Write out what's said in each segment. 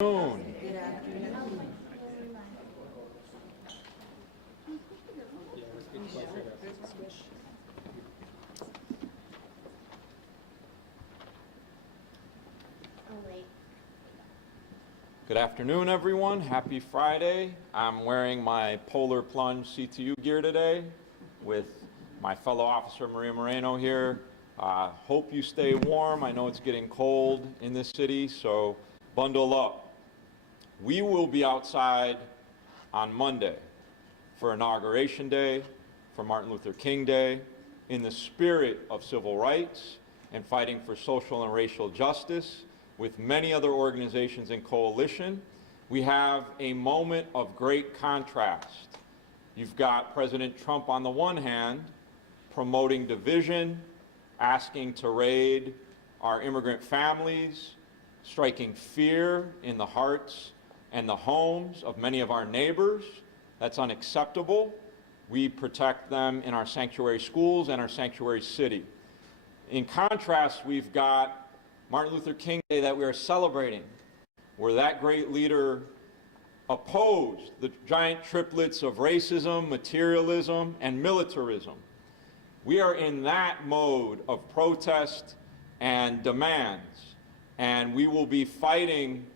Good afternoon, everyone. Happy Friday. I'm wearing my Polar Plunge CTU gear today with my fellow officer Maria Moreno here. Hope you stay warm. I know it's getting cold in this city, so bundle up. We will be outside on Monday for Inauguration Day, for Martin Luther King Day, in the spirit of civil rights and fighting for social and racial justice with many other organizations in coalition. We have a moment of great contrast. You've got President Trump on the one hand promoting division, asking to raid our immigrant families, striking fear in the hearts and the homes of many of our neighbors. That's unacceptable. We protect them in our sanctuary schools and our sanctuary city. In contrast, we've got Martin Luther King Day that we are celebrating, where that great leader opposed the giant triplets of racism, materialism, and militarism. We are in that mode of protest and demands, and we will be fighting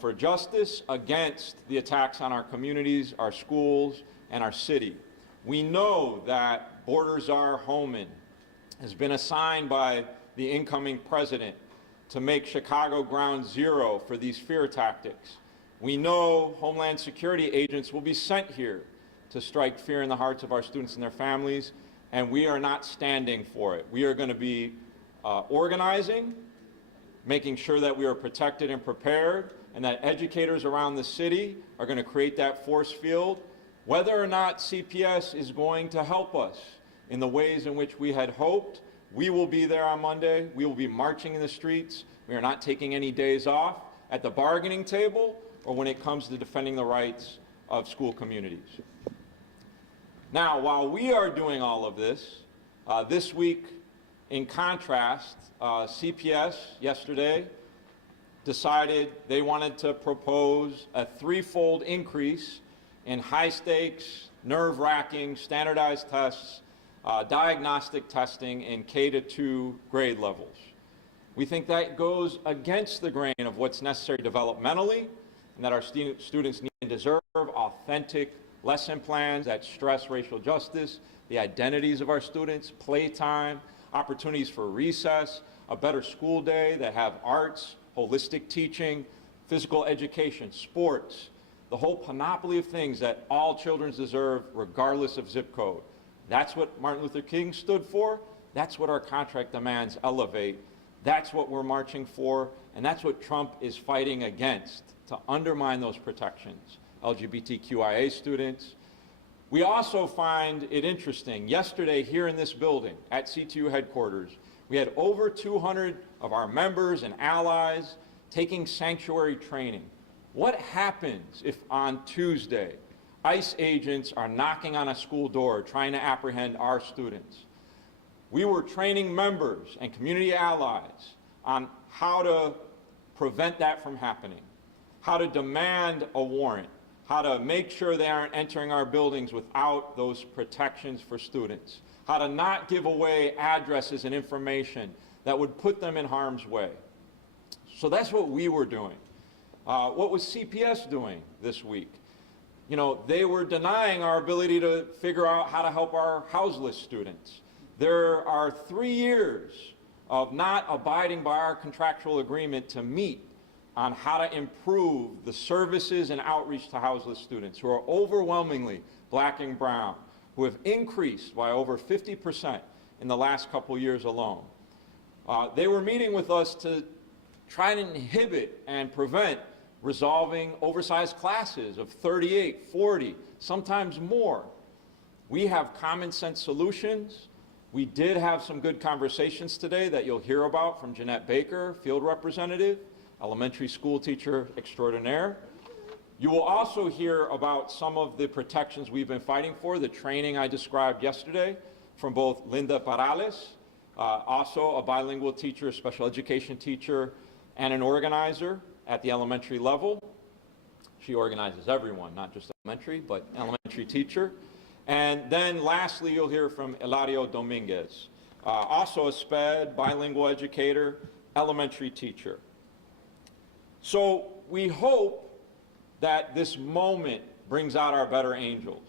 for justice against the attacks on our communities, our schools, and our city. We know that Baltazar Homan has been assigned by the incoming president to make Chicago ground zero for these fear tactics. We know Homeland Security agents will be sent here to strike fear in the hearts of our students and their families, and we are not standing for it. We are going to be organizing, making sure that we are protected and prepared, and that educators around the city are going to create that force field. Whether or not CPS is going to help us in the ways in which we had hoped, we will be there on Monday. We will be marching in the streets. We are not taking any days off at the bargaining table or when it comes to defending the rights of school communities. Now, while we are doing all of this, this week, in contrast, CPS yesterday decided they wanted to propose a threefold increase in high-stakes, nerve-wracking, standardized tests, diagnostic testing in K-2 grade levels. We think that goes against the grain of what's necessary developmentally, and that our students need and deserve authentic lesson plans that stress racial justice, the identities of our students, playtime, opportunities for recess, a better school day that have arts, holistic teaching, physical education, sports, the whole panoply of things that all children deserve regardless of zip code. That's what Martin Luther King stood for. That's what our contract demands elevate. That's what we're marching for, and that's what Trump is fighting against, to undermine those protections. LGBTQIA students. We also find it interesting, yesterday here in this building at CTU headquarters, we had over 200 of our members and allies taking sanctuary training. What happens if on Tuesday, ICE agents are knocking on a school door trying to apprehend our students? We were training members and community allies on how to prevent that from happening, how to demand a warrant, how to make sure they aren't entering our buildings without those protections for students, how to not give away addresses and information that would put them in harm's way. So that's what we were doing. What was CPS doing this week? They were denying our ability to figure out how to help our houseless students. There are 3 years of not abiding by our contractual agreement to meet on how to improve the services and outreach to houseless students who are overwhelmingly Black and brown, who have increased by over 50% in the last couple years alone. They were meeting with us to try to inhibit and prevent resolving oversized classes of 38, 40, sometimes more. We have common sense solutions. We did have some good conversations today that you'll hear about from Janette Baker, field representative, elementary school teacher extraordinaire. You will also hear about some of the protections we've been fighting for, the training I described yesterday from both Linda Perales, also a bilingual teacher, a special education teacher, and an organizer. at the elementary level. She organizes everyone, not just elementary, but elementary teacher. And then lastly, you'll hear from Elar Dominguez, also a SPED, bilingual educator, elementary teacher. So we hope that this moment brings out our better angels.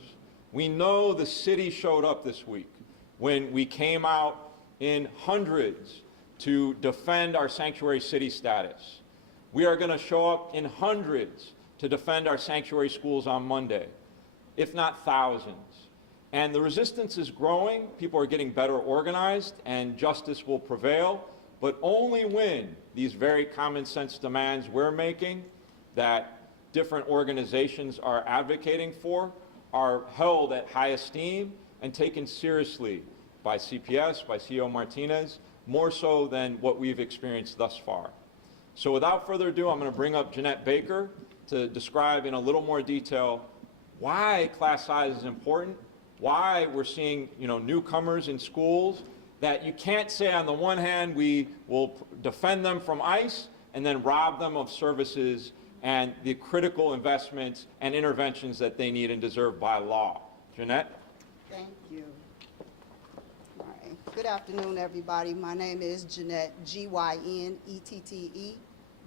We know the city showed up this week when we came out in hundreds to defend our sanctuary city status. We are going to show up in hundreds to defend our sanctuary schools on Monday, if not thousands. And the resistance is growing. People are getting better organized, and justice will prevail, but only when these very common sense demands we're making that different organizations are advocating for are held at high esteem and taken seriously by CPS, by CEO Martinez, more so than what we've experienced thus far. So without further ado, I'm going to bring up Janette Baker to describe in a little more detail why class size is important, why we're seeing newcomers in schools, that you can't say on the one hand we will defend them from ICE and then rob them of services and the critical investments and interventions that they need and deserve by law. Janette? Thank you. All right. Good afternoon, everybody. My name is Janette, G-Y-N-E-T-T-E,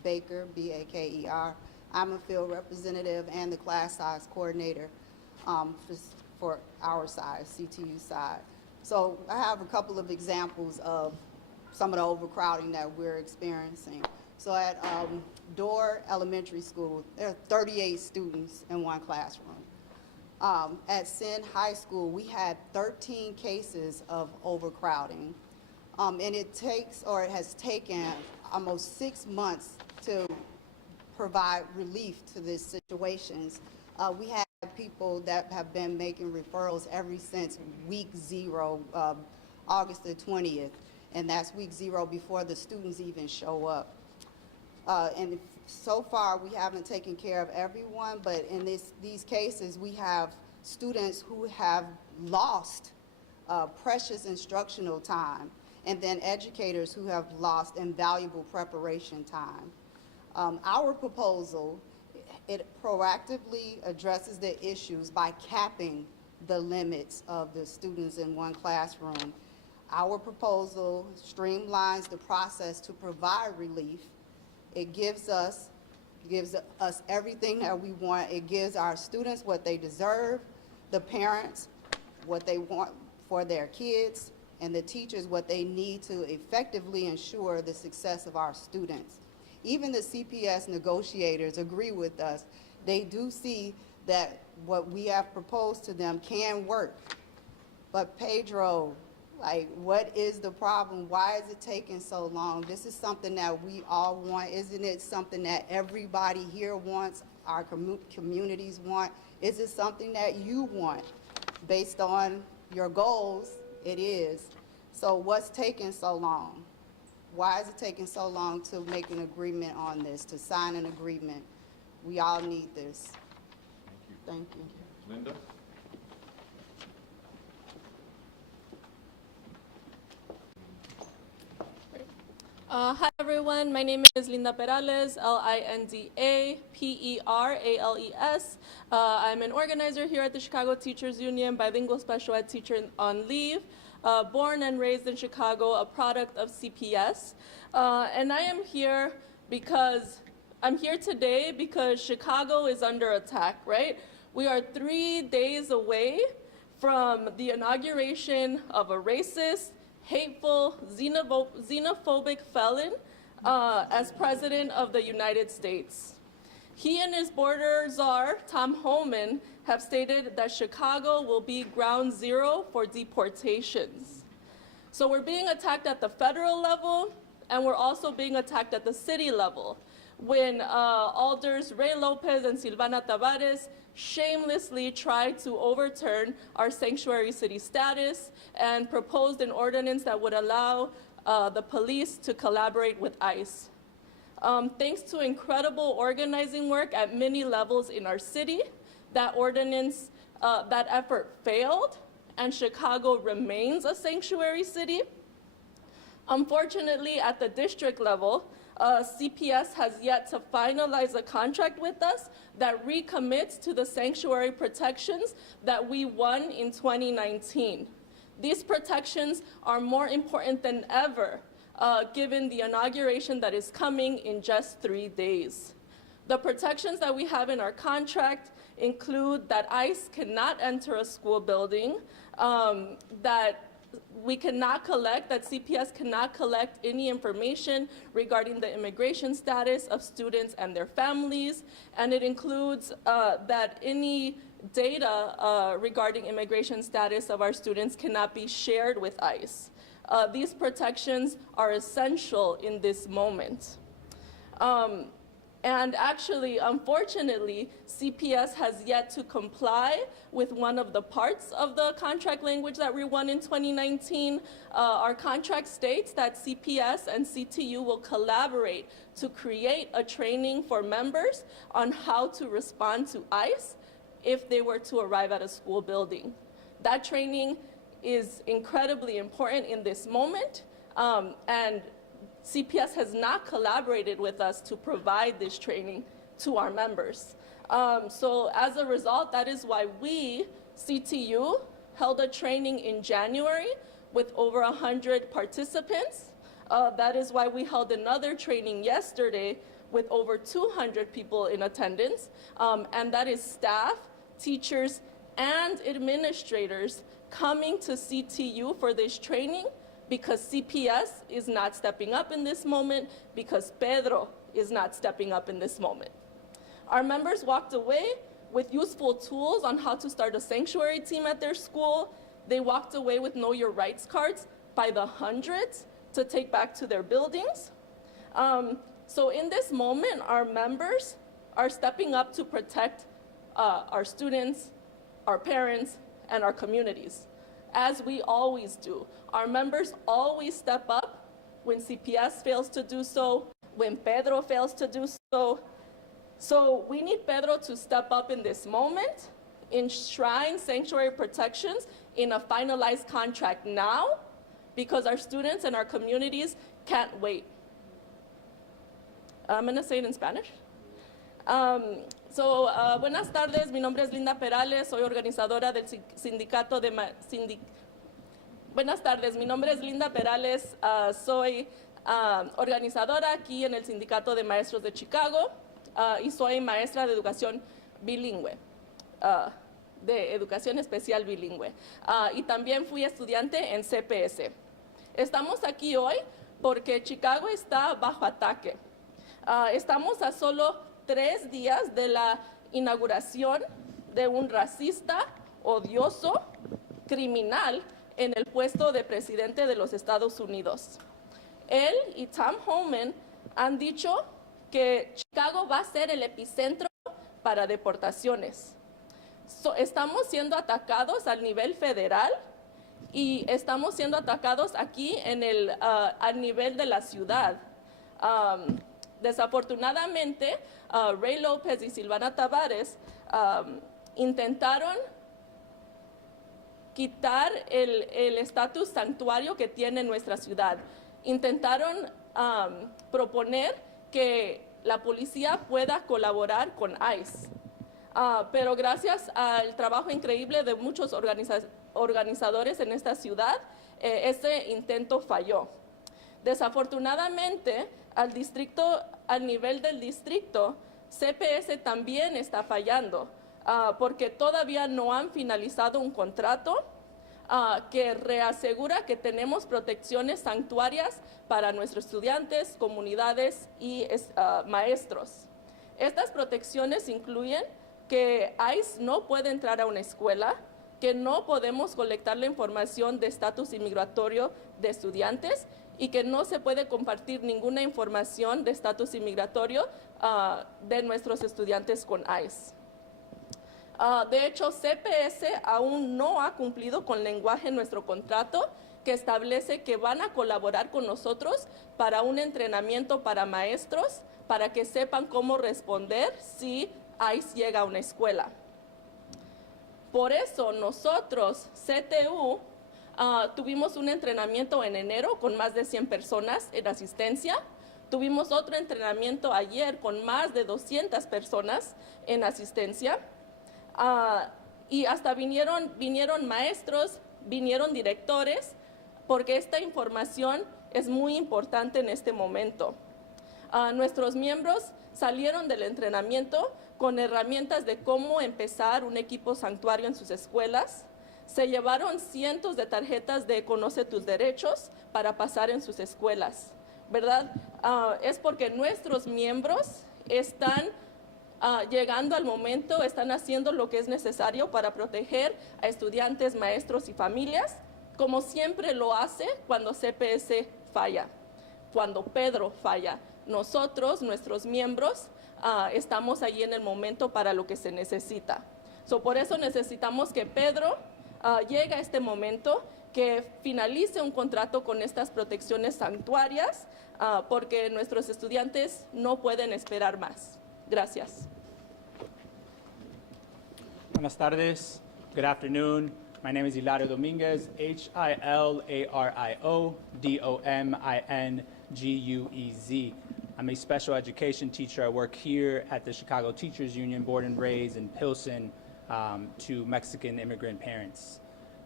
Baker, B-A-K-E-R. I'm a field representative and the class size coordinator for our side, CTU side. So I have a couple of examples of some of the overcrowding that we're experiencing. So at Dorr Elementary School, there are 38 students in one classroom. At Sin High School, we had 13 cases of overcrowding. And it has taken almost 6 months to provide relief to these situations. We have people that have been making referrals ever since week 0, August the 20th, and that's week 0 before the students even show up. And so far, we haven't taken care of everyone, but in these cases, we have students who have lost precious instructional time, and then educators who have lost invaluable preparation time. Our proposal, it proactively addresses the issues by capping the limits of the students in one classroom. Our proposal streamlines the process to provide relief. It gives us everything that we want. It gives our students what they deserve, the parents what they want for their kids, and the teachers what they need to effectively ensure the success of our students. Even the CPS negotiators agree with us. They do see that what we have proposed to them can work. But Pedro, what is the problem? Why is it taking so long? This is something that we all want. Isn't it something that everybody here wants, our communities want? Is it something that you want? Based on your goals, it is. So what's taking so long? Why is it taking so long to make an agreement on this, to sign an agreement? We all need this. Thank you. Linda? Hi everyone, my name is Linda Perales, L-I-N-D-A-P-E-R-A-L-E-S. I'm an organizer here at the Chicago Teachers Union, bilingual special ed teacher on leave, born and raised in Chicago, a product of CPS. And I am here today because Chicago is under attack, right? We are 3 days away from the inauguration of a racist, hateful, xenophobic felon as President of the United States. He and his border czar, Tom Homan, have stated that Chicago will be ground zero for deportations. So we're being attacked at the federal level, and we're also being attacked at the city level. When Alders Ray Lopez and Silvana Tavares shamelessly tried to overturn our sanctuary city status and proposed an ordinance that would allow the police to collaborate with ICE. Thanks to incredible organizing work at many levels in our city, that ordinance, that effort failed, and Chicago remains a sanctuary city. Unfortunately, at the district level, CPS has yet to finalize a contract with us that recommits to the sanctuary protections that we won in 2019. These protections are more important than ever, given the inauguration that is coming in just 3 days. The protections that we have in our contract include that ICE cannot enter a school building, that we cannot collect, that CPS cannot collect any information regarding the immigration status of students and their families, and it includes that any data regarding immigration status of our students cannot be shared with ICE. These protections are essential in this moment. And actually, unfortunately, CPS has yet to comply with one of the parts of the contract language that we won in 2019. Our contract states that CPS and CTU will collaborate to create a training for members on how to respond to ICE if they were to arrive at a school building. That training is incredibly important in this moment, and CPS has not collaborated with us to provide this training to our members. So as a result, that is why we, CTU, held a training in January with over 100 participants. That is why we held another training yesterday with over 200 people in attendance. And that is staff, teachers, and administrators coming to CTU for this training, because CPS is not stepping up in this moment, because Pedro is not stepping up in this moment. Our members walked away with useful tools on how to start a sanctuary team at their school. They walked away with Know Your Rights cards by the hundreds to take back to their buildings. So in this moment, our members are stepping up to protect our students, our parents, and our communities, as we always do. Our members always step up when CPS fails to do so, when Pedro fails to do so. So we need Pedro to step up in this moment, enshrine sanctuary protections in a finalized contract now, because our students and our communities can't wait. I'm gonna say it in Spanish. Buenas tardes, mi nombre es Linda Perales, soy organizadora del sindicato de Buenas tardes, mi nombre es Linda Perales, soy organizadora aquí en el Sindicato de Maestros de Chicago y soy maestra de educación bilingüe, de educación especial bilingüe. Y también fui estudiante en CPS. Estamos aquí hoy porque Chicago está bajo ataque. Estamos a solo 3 días de la inauguración de un racista, odioso, criminal en el puesto de presidente de los Estados Unidos. Él y Tom Homan han dicho que Chicago va a ser el epicentro para deportaciones. Estamos siendo atacados al nivel federal y estamos siendo atacados aquí al nivel de la ciudad. Desafortunadamente, Ray López y Silvana Tavares intentaron quitar el estatus santuario que tiene nuestra ciudad. Intentaron proponer que la policía pueda colaborar con ICE. Pero gracias al trabajo increíble de muchos organizadores en esta ciudad, ese intento falló. Desafortunadamente, al nivel del distrito, CPS también está fallando, porque todavía no han finalizado un contrato que reasegura que tenemos protecciones santuarias para nuestros estudiantes, comunidades y maestros. Estas protecciones incluyen que ICE no puede entrar a una escuela, que no podemos colectar la información de estatus inmigratorio de estudiantes y que no se puede compartir ninguna información de estatus inmigratorio de nuestros estudiantes con ICE. De hecho, CPS aún no ha cumplido con el lenguaje en nuestro contrato que establece que van a colaborar con nosotros para un entrenamiento para maestros, para que sepan cómo responder si ICE llega a una escuela. Por eso nosotros, CTU, tuvimos un entrenamiento en enero con más de 100 personas en asistencia, Tuvimos otro entrenamiento ayer con más de 200 personas en asistencia. Y hasta vinieron maestros, vinieron directores, porque esta información es muy importante en este momento. Nuestros miembros salieron del entrenamiento con herramientas de cómo empezar un equipo santuario en sus escuelas. Se llevaron cientos de tarjetas de Conoce tus derechos para pasar en sus escuelas, ¿verdad? Es porque nuestros miembros están llegando al momento, están haciendo lo que es necesario para proteger a estudiantes, maestros y familias, como siempre lo hace cuando CPS falla, cuando Pedro falla. Nosotros, nuestros miembros, estamos ahí en el momento para lo que se necesita. Por eso necesitamos que Pedro llegue a este momento, que finalice un contrato con estas protecciones santuarias, porque nuestros estudiantes no pueden esperar más. Gracias. Buenas tardes. Good afternoon. My name is Elar Dominguez, Hilario Dominguez. I'm a special education teacher. I work here at the Chicago Teachers Union, born and raised in Pilsen to Mexican immigrant parents.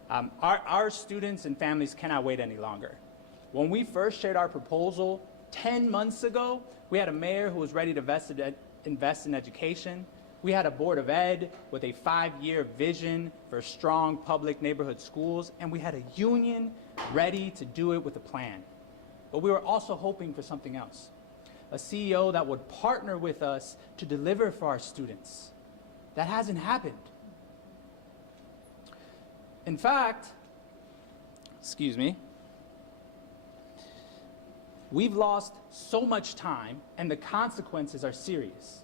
Our students and families cannot wait any longer. When we first shared our proposal 10 months ago, we had a mayor who was ready to invest in education. We had a Board of Ed with a 5-year vision for strong public neighborhood schools, and we had a union ready to do it with a plan. But we were also hoping for something else, a CEO that would partner with us to deliver for our students. That hasn't happened. In fact, we've lost so much time, and the consequences are serious.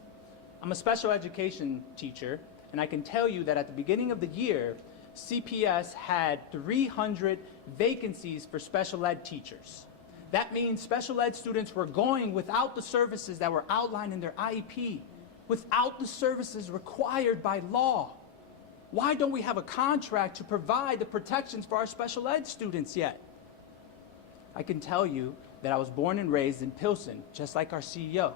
I'm a special education teacher, and I can tell you that at the beginning of the year, CPS had 300 vacancies for special ed teachers. That means special ed students were going without the services that were outlined in their IEP, without the services required by law. Why don't we have a contract to provide the protections for our special ed students yet? I can tell you that I was born and raised in Pilsen, just like our CEO,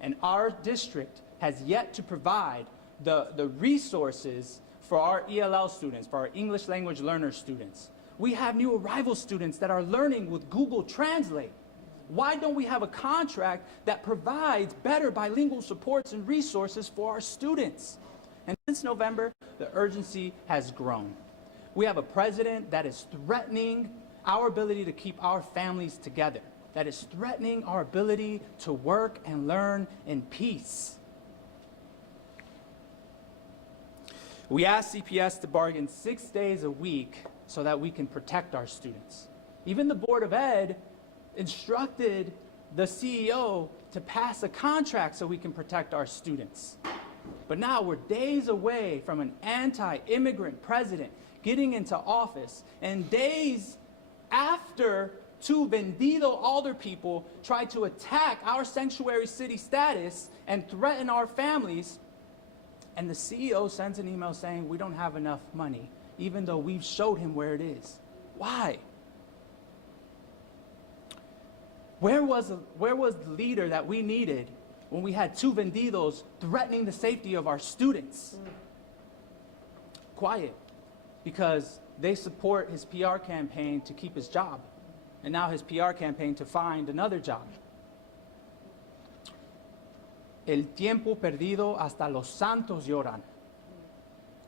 and our district has yet to provide the resources for our ELL students, for our English language learner students. We have new arrival students that are learning with Google Translate. Why don't we have a contract that provides better bilingual supports and resources for our students? And since November, the urgency has grown. We have a president that is threatening our ability to keep our families together, that is threatening our ability to work and learn in peace. We asked CPS to bargain 6 days a week so that we can protect our students. Even the Board of Ed instructed the CEO to pass a contract so we can protect our students. But now we're days away from an anti-immigrant president getting into office, and days after two vendido alder people tried to attack our sanctuary city status and threaten our families, and the CEO sends an email saying we don't have enough money, even though we've showed him where it is. Why? Where was the leader that we needed when we had two vendidos threatening the safety of our students? Quiet, because they support his PR campaign to keep his job, and now his PR campaign to find another job. El tiempo perdido, hasta los santos lloran.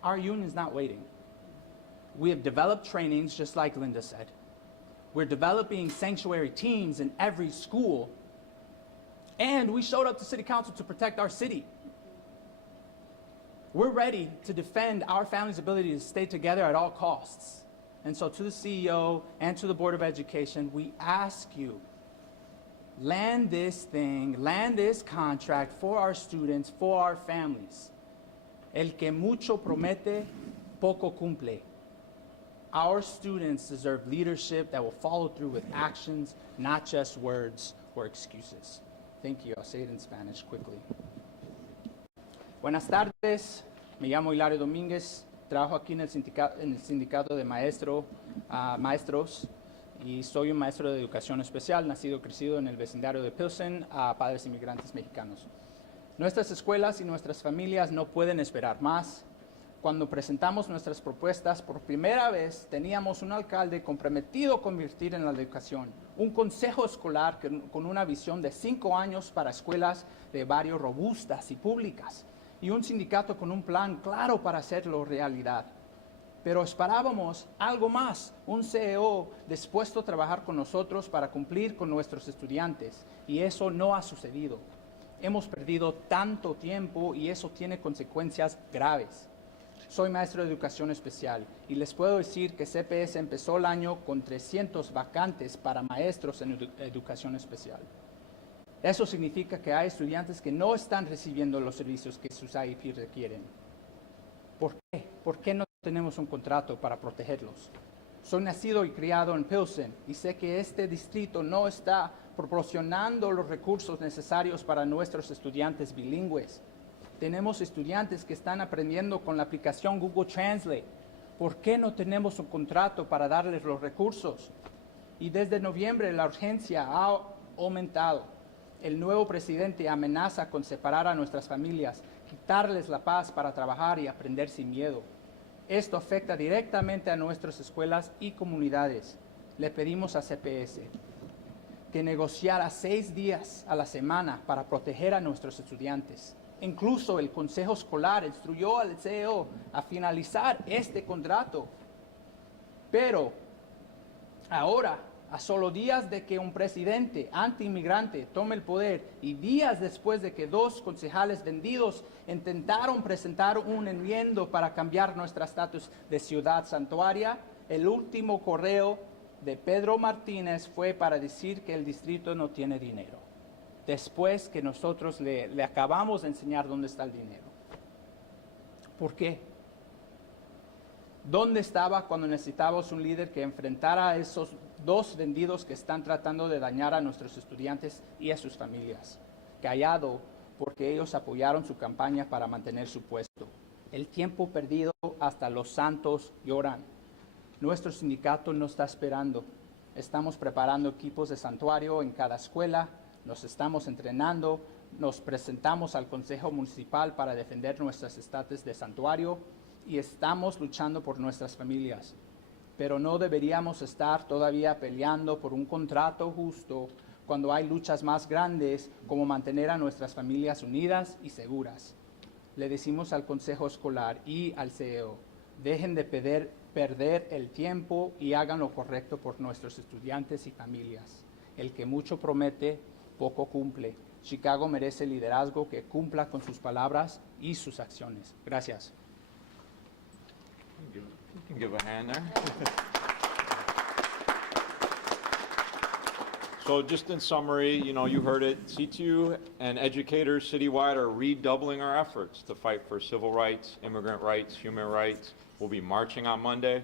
Our union is not waiting. We have developed trainings, just like Linda said. We're developing sanctuary teams in every school. And we showed up to City Council to protect our city. We're ready to defend our family's ability to stay together at all costs. And so to the CEO and to the Board of Education, we ask you, land this contract for our students, for our families. El que mucho promete, poco cumple. Our students deserve leadership that will follow through with actions, not just words or excuses. Thank you. I'll say it in Spanish quickly. Buenas tardes. Me llamo Elar Dominguez. Trabajo aquí en el sindicato de maestros. y soy un maestro de educación especial, nacido y crecido en el vecindario de Pilsen, a padres inmigrantes mexicanos. Nuestras escuelas y nuestras familias no pueden esperar más. Cuando presentamos nuestras propuestas, por primera vez teníamos un alcalde comprometido a convertir en la educación, un consejo escolar con una visión de 5 años para escuelas de barrio robustas y públicas, y un sindicato con un plan claro para hacerlo realidad. Pero esperábamos algo más, un CEO dispuesto a trabajar con nosotros para cumplir con nuestros estudiantes, y eso no ha sucedido. Hemos perdido tanto tiempo y eso tiene consecuencias graves. Soy maestro de educación especial y les puedo decir que CPS empezó el año con 300 vacantes para maestros en educación especial. Eso significa que hay estudiantes que no están recibiendo los servicios que sus IEP requieren. ¿Por qué? ¿Por qué no tenemos un contrato para protegerlos? Soy nacido y criado en Pilsen y sé que este distrito no está proporcionando los recursos necesarios para nuestros estudiantes bilingües. Tenemos estudiantes que están aprendiendo con la aplicación Google Translate. ¿Por qué no tenemos un contrato para darles los recursos? Y desde noviembre la urgencia ha aumentado. El nuevo presidente amenaza con separar a nuestras familias, quitarles la paz para trabajar y aprender sin miedo. Esto afecta directamente a nuestras escuelas y comunidades. Le pedimos a CPS que negociara 6 días a la semana para proteger a nuestros estudiantes. Incluso el Consejo Escolar instruyó al CEO a finalizar este contrato. Pero ahora, a solo días de que un presidente anti-inmigrante tome el poder y días después de que 2 concejales vendidos intentaron presentar un enmiendo para cambiar nuestro estatus de ciudad santuaria, el último correo de Pedro Martínez fue para decir que el distrito no tiene dinero, después que nosotros le acabamos de enseñar dónde está el dinero. ¿Por qué? ¿Dónde estaba cuando necesitábamos un líder que enfrentara a esos 2 vendidos que están tratando de dañar a nuestros estudiantes y a sus familias? Callado, porque ellos apoyaron su campaña para mantener su puesto. El tiempo perdido, hasta los santos lloran. Nuestro sindicato no está esperando. Estamos preparando equipos de santuario en cada escuela, nos estamos entrenando, nos presentamos al Consejo Municipal para defender nuestras estatus de santuario y estamos luchando por nuestras familias. Pero no deberíamos estar todavía peleando por un contrato justo cuando hay luchas más grandes como mantener a nuestras familias unidas y seguras. Le decimos al Consejo Escolar y al CEO, dejen de perder el tiempo y hagan lo correcto por nuestros estudiantes y familias. El que mucho promete, poco cumple. Chicago merece liderazgo que cumpla con sus palabras y sus acciones. Gracias. You can give a hand there. So just in summary, you heard it, CTU and educators citywide are redoubling our efforts to fight for civil rights, immigrant rights, human rights. We'll be marching on Monday.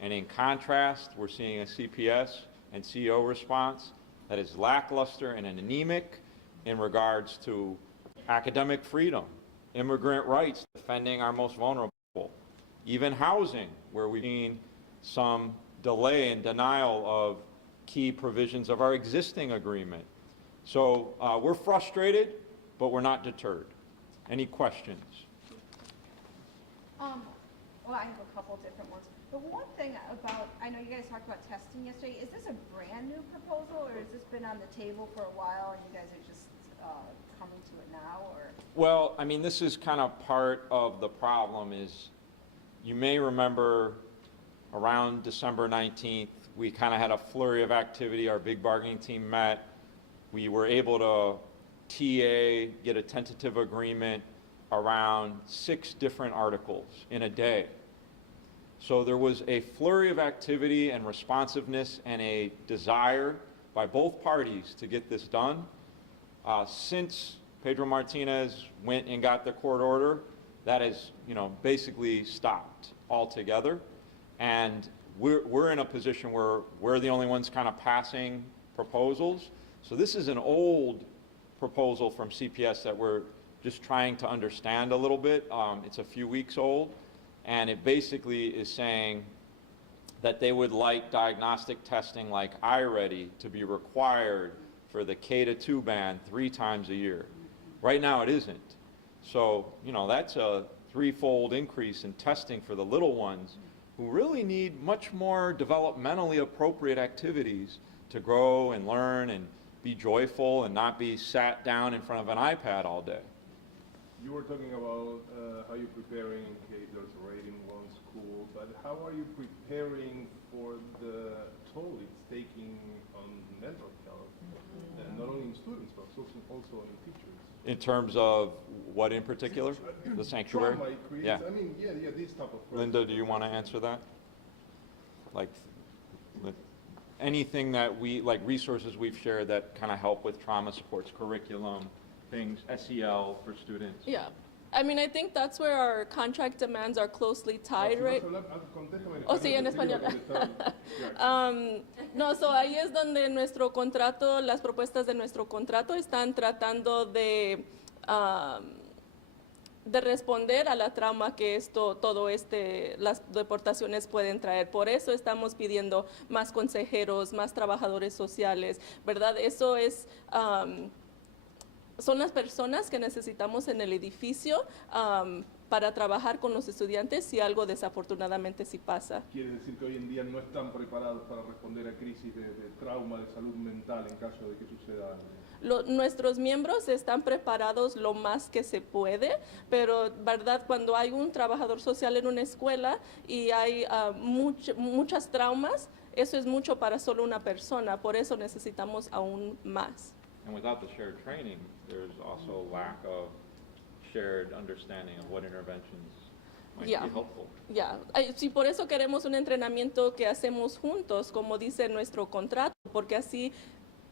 And in contrast, we're seeing a CPS and CEO response that is lackluster and anemic in regards to academic freedom, immigrant rights, defending our most vulnerable, even housing, where we've seen some delay and denial of key provisions of our existing agreement. So we're frustrated, but we're not deterred. Any questions? Well, I have a couple different ones. The one thing about, I know you guys talked about testing yesterday. Is this a brand new proposal, or has this been on the table for a while and you guys are just coming to it now, or? Well, I mean, this is kind of part of the problem is, you may remember around December 19th, we kind of had a flurry of activity. Our big bargaining team met. We were able to TA, get a tentative agreement around 6 different articles in a day. So there was a flurry of activity and responsiveness and a desire by both parties to get this done. Since Pedro Martinez went and got the court order, that has, basically stopped altogether. And we're in a position where we're the only ones kind of passing proposals. So this is an old proposal from CPS that we're just trying to understand a little bit. It's a few weeks old, and it basically is saying that they would like diagnostic testing like iReady to be required for the K-2 band 3 times a year. Right now it isn't. So, you know, that's a threefold increase in testing for the little ones who really need much more developmentally appropriate activities to grow and learn and be joyful and not be sat down in front of an iPad all day. You were talking about how you're preparing in case there's a raid in one school, but how are you preparing for the toll it's taking on mental health, and not only in students, but also in teachers? In terms of what in particular? The sanctuary? Trauma it creates, Yeah. I mean, yeah, this type of Linda, do you want to answer that? Like, anything that we, like resources we've shared that kind of help with trauma supports, curriculum, things, SEL for students? Yeah. I mean, I think that's where our contract demands are closely tied, right? Oh, sí, en español. No, so ahí es donde nuestro contrato, las propuestas de nuestro contrato están tratando de responder a la trauma que las deportaciones pueden traer. Por eso estamos pidiendo más consejeros, más trabajadores sociales, ¿verdad? Eso es... son las personas que necesitamos en el edificio para trabajar con los estudiantes si algo desafortunadamente sí pasa. Quiere decir que hoy en día no están preparados para responder a crisis de trauma, de salud mental en caso de que suceda algo. Nuestros miembros están preparados lo más que se puede, pero verdad, cuando hay un trabajador social en una escuela y hay muchas traumas, eso es mucho para solo una persona, por eso necesitamos aún más. And without the shared training, there's also lack of shared understanding of what interventions might be helpful. Ya, sí, por eso queremos un entrenamiento que hacemos juntos, como dice nuestro contrato, porque así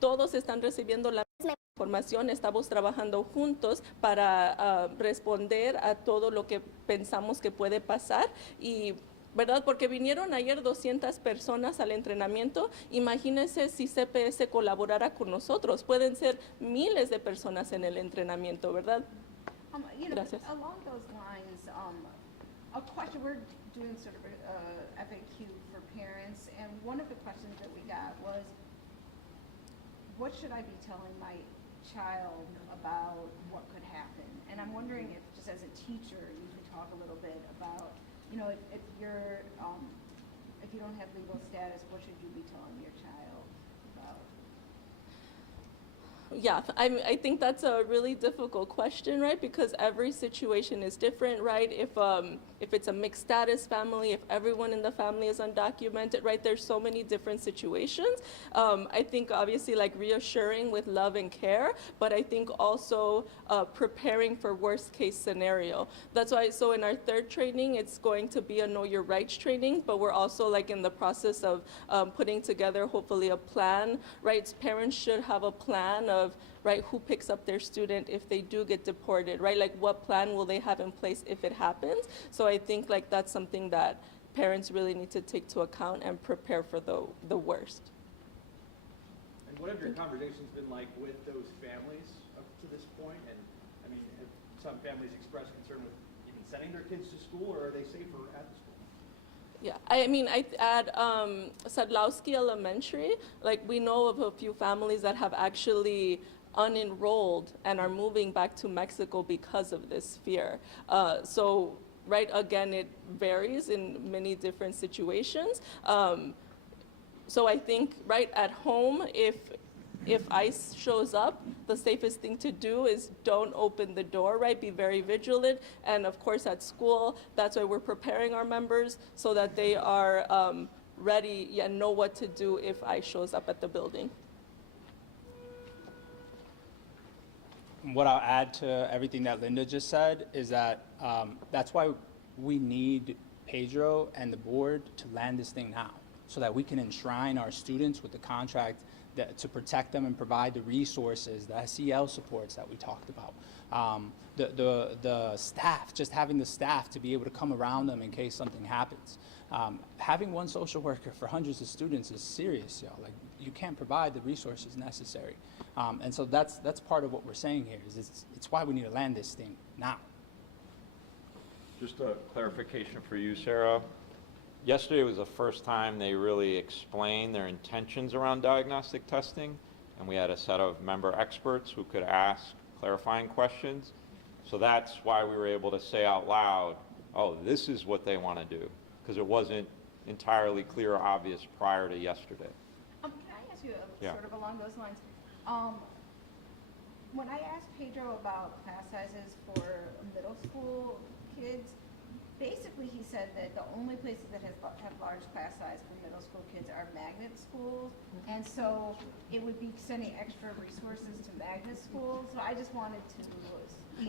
todos están recibiendo la misma información, estamos trabajando juntos para responder a todo lo que pensamos que puede pasar y ¿verdad? Porque vinieron ayer 200 personas al entrenamiento. Imagínense si CPS colaborara con nosotros. Pueden ser miles de personas en el entrenamiento, ¿verdad? Gracias. Along those lines, a question, we're doing sort of a FAQ for parents, and one of the questions that we got was, what should I be telling my child about what could happen? And I'm wondering if, just as a teacher, you could talk a little bit about, you know, if you don't have legal status, what should you be telling your child about? Yeah, I think that's a really difficult question, right? Because every situation is different, right? If it's a mixed status family, if everyone in the family is undocumented, right? There's so many different situations. I think obviously like reassuring with love and care, but I think also preparing for worst case scenario. That's why, so in our third training, it's going to be a know your rights training, but we're also like in the process of putting together hopefully a plan, right? Parents should have a plan of, right, who picks up their student if they do get deported, right? Like what plan will they have in place if it happens? So I think like that's something that parents really need to take to account and prepare for the worst. And what have your conversations been like with those families up to this point? And I mean, have some families expressed concern with even sending their kids to school, or are they safer at the school? Yeah, I mean, at Sadlowski Elementary, like we know of a few families that have actually unenrolled and are moving back to Mexico because of this fear. So, right, again, it varies in many different situations. So I think, right, at home, if ICE shows up, the safest thing to do is don't open the door, right? Be very vigilant. And of course at school, that's why we're preparing our members so that they are ready and know what to do if ICE shows up at the building. What I'll add to everything that Linda just said is that that's why we need Pedro and the board to land this thing now, so that we can enshrine our students with the contract to protect them and provide the resources, the SEL supports that we talked about. The staff, just having the staff to be able to come around them in case something happens. Having one social worker for hundreds of students is serious, y'all. Like, you can't provide the resources necessary. And so that's part of what we're saying here, is it's why we need to land this thing now. Just a clarification for you, Sarah. Yesterday was the first time they really explained their intentions around diagnostic testing, and we had a set of member experts who could ask clarifying questions. So that's why we were able to say out loud, oh, this is what they want to do, because it wasn't entirely clear or obvious prior to yesterday. Can I ask you Yeah. sort of along those lines? When I asked Pedro about class sizes for middle school kids, basically he said that the only places that have large class size for middle school kids are magnet schools, and so it would be sending extra resources to magnet schools. So I just wanted to.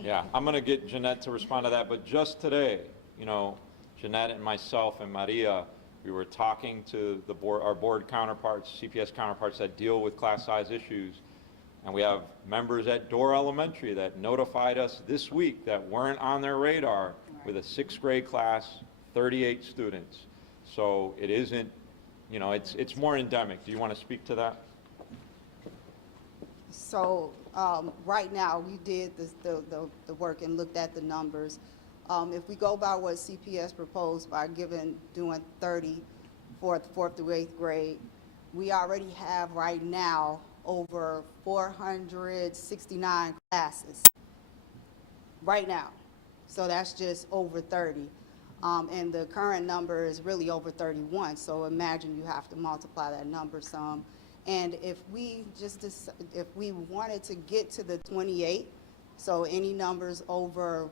Yeah, I'm going to get Janette to respond to that, but just today, Janette and myself and Maria, we were talking to the board, our board counterparts, CPS counterparts that deal with class size issues, and we have members at Door Elementary that notified us this week that weren't on their radar with a 6th grade class, 38 students. So it isn't, it's more endemic. Do you want to speak to that? So right now, we did the work and looked at the numbers. If we go by what CPS proposed by doing 30 for the 4th through 8th grade, we already have right now over 469 classes right now. So that's just over 30. And the current number is really over 31. So imagine you have to multiply that number some. And if we wanted to get to the 28, so any numbers over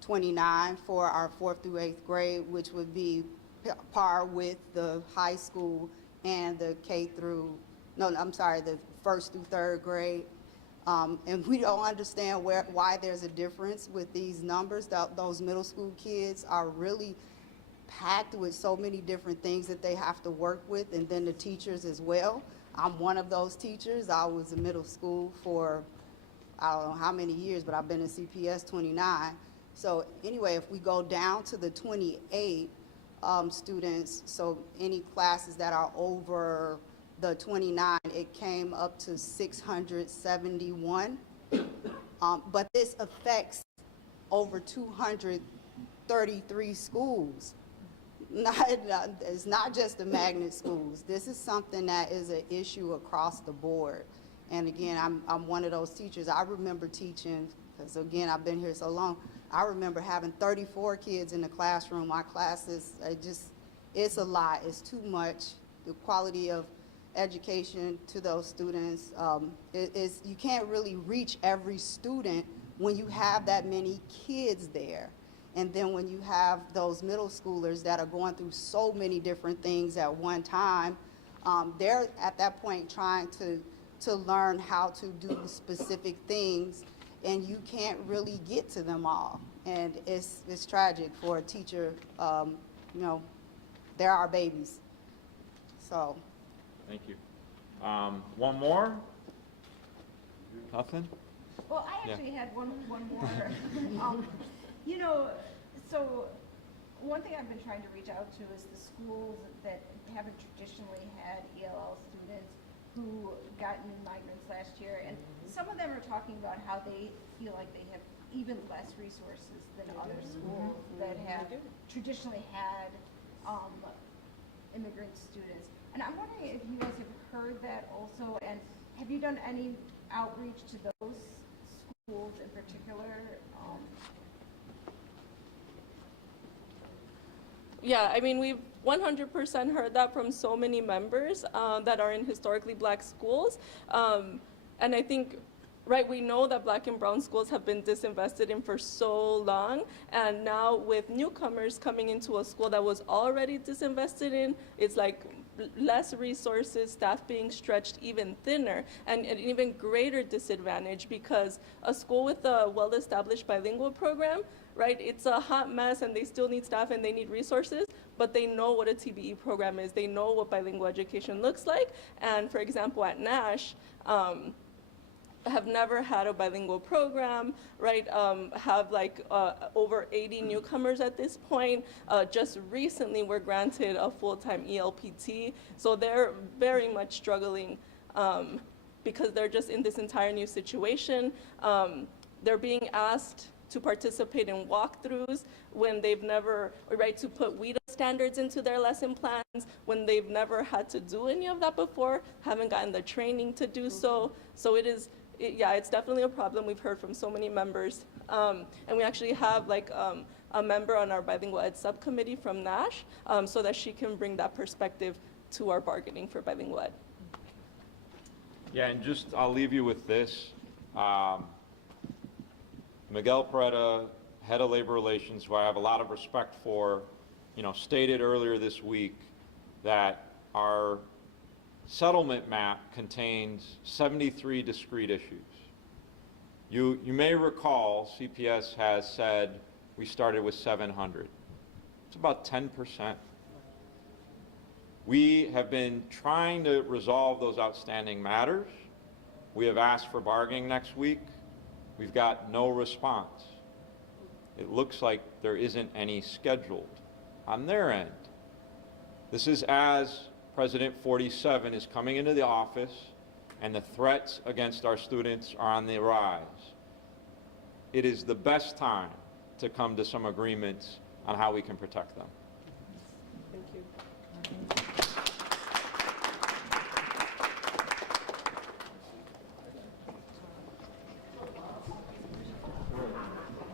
29 for our 4th through 8th grade, which would be par with the high school and the the 1st through 3rd grade. And we don't understand why there's a difference with these numbers. Those middle school kids are really packed with so many different things that they have to work with, and then the teachers as well. I'm one of those teachers. I was in middle school for I don't know how many years, but I've been in CPS 29. So anyway, if we go down to the 28 students, so any classes that are over the 29, it came up to 671. But this affects over 233 schools. It's not just the magnet schools. This is something that is an issue across the board. And again, I'm one of those teachers. I remember teaching, because again, I've been here so long. I remember having 34 kids in the classroom. My classes, it's a lot. It's too much. The quality of education to those students, you can't really reach every student when you have that many kids there. And then when you have those middle schoolers that are going through so many different things at one time, they're at that point trying to learn how to do specific things, and you can't really get to them all. And it's tragic for a teacher. They're our babies. So. Thank you. One more? Nothing? Well, I actually had one more. So one thing I've been trying to reach out to is the schools that haven't traditionally had ELL students who got new migrants last year. And some of them are talking about how they feel like they have even less resources than other schools that have traditionally had immigrant students. And I'm wondering if you guys have heard that also, and have you done any outreach to those schools in particular? Yeah, I mean, we've 100% heard that from so many members that are in historically black schools. And I think, right, we know that black and brown schools have been disinvested in for so long. And now with newcomers coming into a school that was already disinvested in, it's like less resources, staff being stretched even thinner, and an even greater disadvantage because a school with a well-established bilingual program, right, it's a hot mess and they still need staff and they need resources, but they know what a TBE program is. They know what bilingual education looks like. And for example, at Nash, have never had a bilingual program, right? Have like over 80 newcomers at this point. Just recently were granted a full-time ELPT. So they're very much struggling because they're just in this entire new situation. They're being asked to participate in walkthroughs when they've never, right, to put WIDA standards into their lesson plans when they've never had to do any of that before, haven't gotten the training to do so. So yeah, it's definitely a problem. We've heard from so many members. And we actually have like a member on our bilingual ed subcommittee from Nash so that she can bring that perspective to our bargaining for bilingual ed. Yeah, and I'll leave you with this. Miguel Peretta, head of labor relations, who I have a lot of respect for, stated earlier this week that our settlement map contains 73 discrete issues. You may recall CPS has said we started with 700. It's about 10%. We have been trying to resolve those outstanding matters. We have asked for bargaining next week. We've got no response. It looks like there isn't any scheduled on their end. This is as President 47 is coming into the office and the threats against our students are on the rise. It is the best time to come to some agreements on how we can protect them. Thank you.